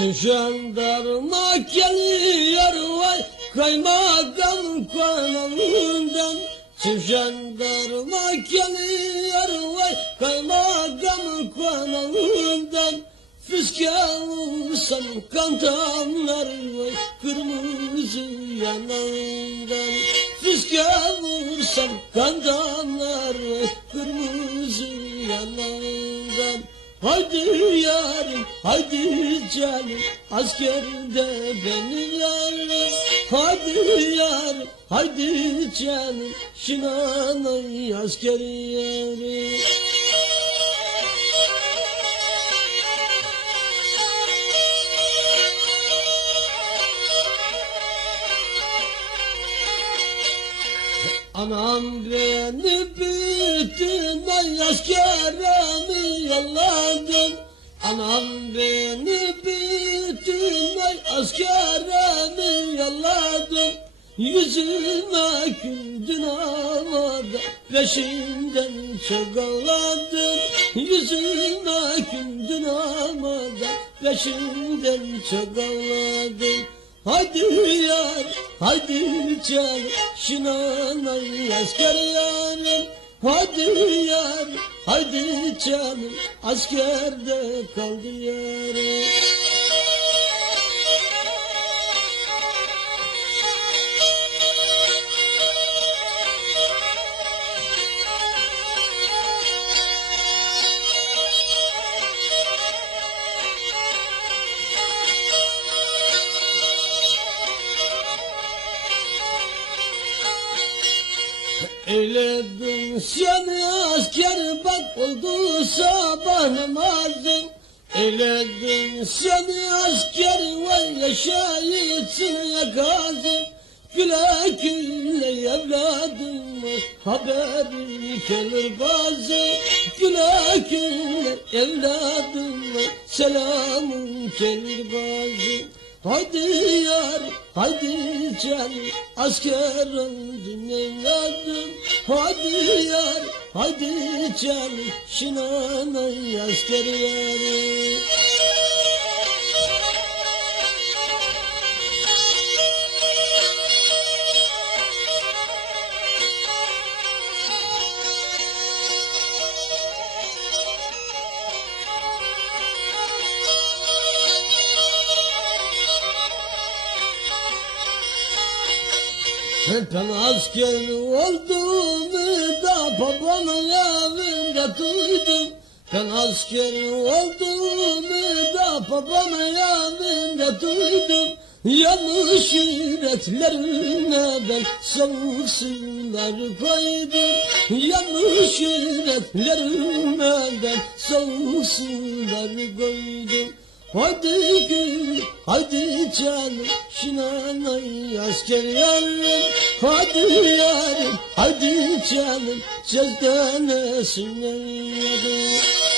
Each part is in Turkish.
Jandarma geliyor vay kaymakam kanalından Jandarma geliyor vay kaymakam kanalından Fiske vursam kan damlar vay kırmızı yanağından. Fiske vursam kan damlar vay kırmızı Haydi yarim, haydi canım, askerde benim yarım. Haydi yarim, haydi canım, şinanay asker yarim. Anam beni bütün ay askerimi yolladın Anam beni bütün ay askerimi yolladın Yüzüme güldün havada peşinden çok ağladın Yüzüme güldün havada peşinden çok ağladın Haydi yar, haydi can, şinanay asker yarım. Haydi yar, haydi canım, askerde kaldı yarım. Eyledim seni asker bak oldu sabah namazın Eyledim seni asker vay yaşayıtsın yakazın Güle güle evladım haberin gelir bazı. Güle güle evladım selamın gelir bazı Haydi yar, haydi canım, asker oldun evladım. Haydi yar, haydi canım, şinanay asker yarım. Ben asker olduğumu da babamın evinde duydum. Ben asker olduğumu da babamın evinde duydum. Yanlış yüreklerine ben soğuk sular koydum. Yanlış yüreklerine ben soğuk sular koydum. Haydi gül, haydi canım, şinanay asker yarım. Haydi yarım, haydi canım, cezdanesine yarım.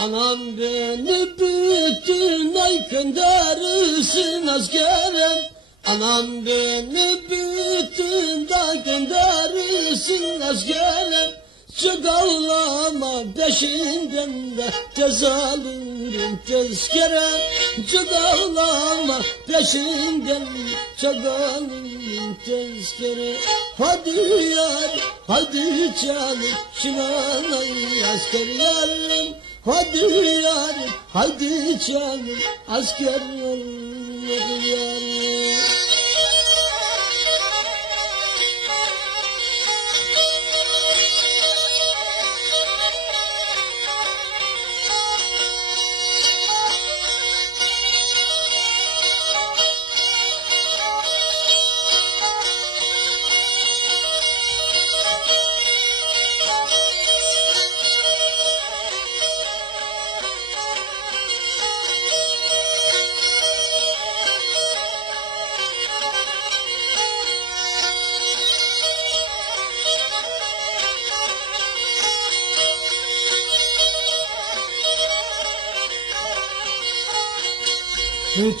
Anam beni bütün ay gönderirsin askerim. Anam beni bütün ay gönderirsin askerim. Çok ağlama peşinden de tez alırım tezkere Çok ağlama peşinden çok alırım tezkere Hadi yar hadi canım şinanay asker yarım Hadi yarim, hadi canım, asker olmadı yarim.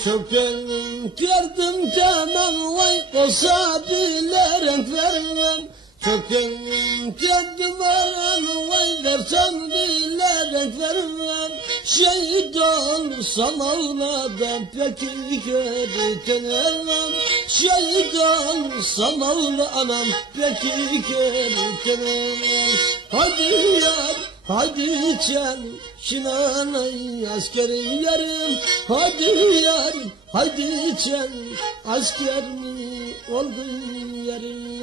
Çok gönlüm gördüm tamam vay olsa bile renk vermem. Çok gönlüm gördüm aran vay versem bile renk vermem. Şehit olsam ağladan peki geri dönemem Şehit olsam ağla anam peki geri dönemem Hadi yar Hadi can şinanay askerim yarım. Hadi yarım hadi can asker mi yarım